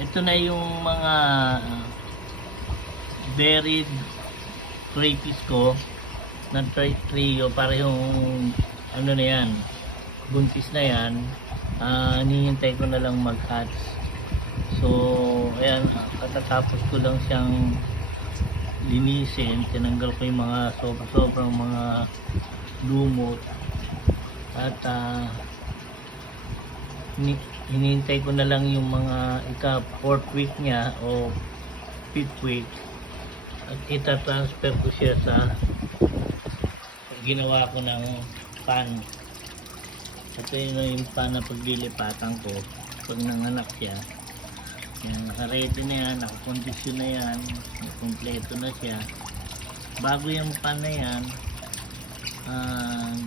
ito na yung mga buried crayfish ko na trio, para yung ano na yan, buntis na yan. Hinihintay ko na lang mag-hatch. So ayan, katatapos ko lang siyang linisin, tinanggal ko yung mga sobrang mga lumot at hinihintay ko na lang yung mga ika-4th week niya o 5th week at ita-transfer ko siya sa ginawa ko ng pan. Ito yung pan na paglilipatan ko pag nanganak siya. Yan, naka-ready na yan, naka-condition na yan, kompleto na siya. Bago yung pan na yan,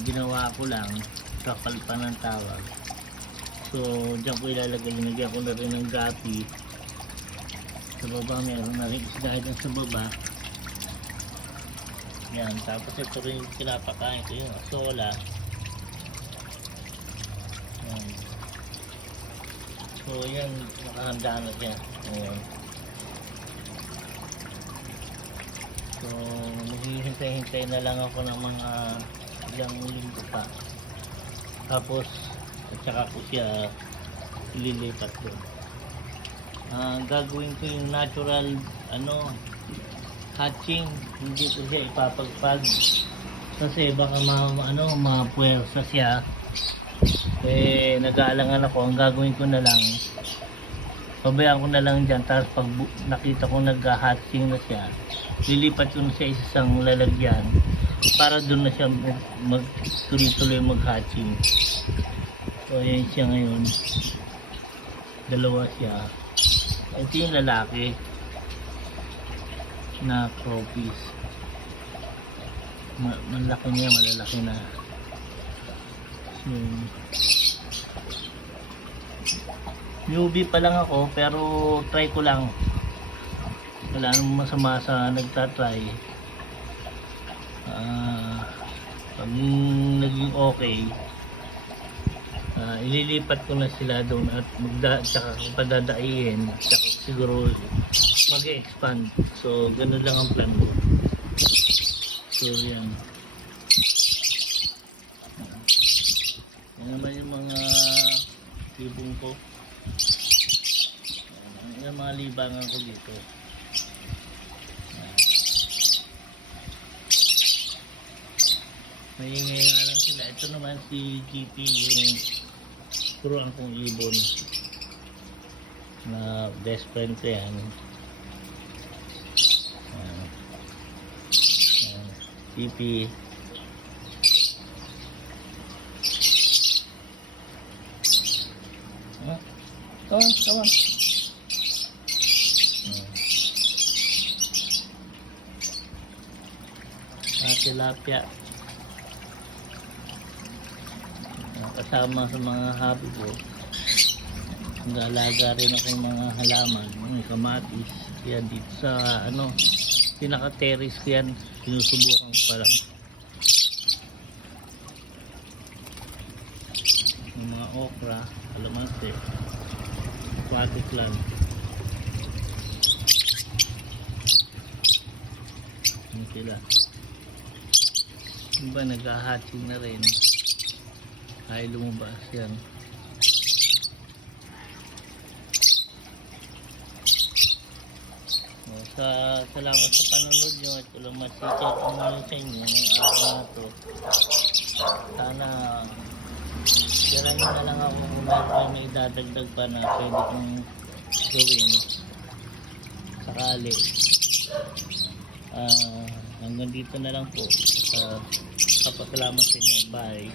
ginawa ko lang, kapal pa ng tawag. So dyan ko ilalagay, nilagyan ko na rin ng gapi. Sa baba meron na rin isda dyan sa baba. Yan, tapos ito rin yung pinapakain ko, yung asola. Yan. So yan, nakahanda na siya. Ayan. So maghihintay-hintay na lang ako ng mga ilang linggo pa. Tapos at saka ko siya ililipat ko. Gagawin ko yung natural hatching, hindi ko siya ipapagpag kasi baka mapuwersa siya. Nag-aalangan ako. Ang gagawin ko na lang, pabayaan ko na lang dyan, tapos pag nakita ko nag-hatching na siya, lilipat ko na siya isang lalagyan para doon na siya tuloy-tuloy mag-hatching. So ayan siya ngayon, dalawa siya. Ito yung lalaki na crawfish, malaki niya, malalaki na. So newbie pa lang ako, pero try ko lang, wala namang masama sa nagtatry. Pag naging okay, ililipat ko na sila doon at tsaka padadaihin, tsaka siguro mag-expand. So ganun lang ang plan ko. So yan, yan naman yung mga libong ko, yung mga libangan ko dito. Maingay nga lang sila. Ito naman si GP, yung turuan kong ibon na best friend ko yan. GP. Come on. Tilapia. Kasama sa mga hobby ko, nag-aalaga rin ako ng mga halaman, mga kamatis. Yan dito sa pinaka-terrace ko yan, sinusubukan ko pa lang. Yung mga okra, kalamansi, aquatic land. Yan sila. Yung ba nag-hatching na rin, ay lumabas yan. Salamat sa panonood nyo. Ito lang masichat ang mga sa inyo ng araw na to. Sana kaya nyo na lang ako kung meron may dadagdag pa na pwede kong gawin sakali. Hanggang dito na lang po. Kapasalamat sa inyo. Bye.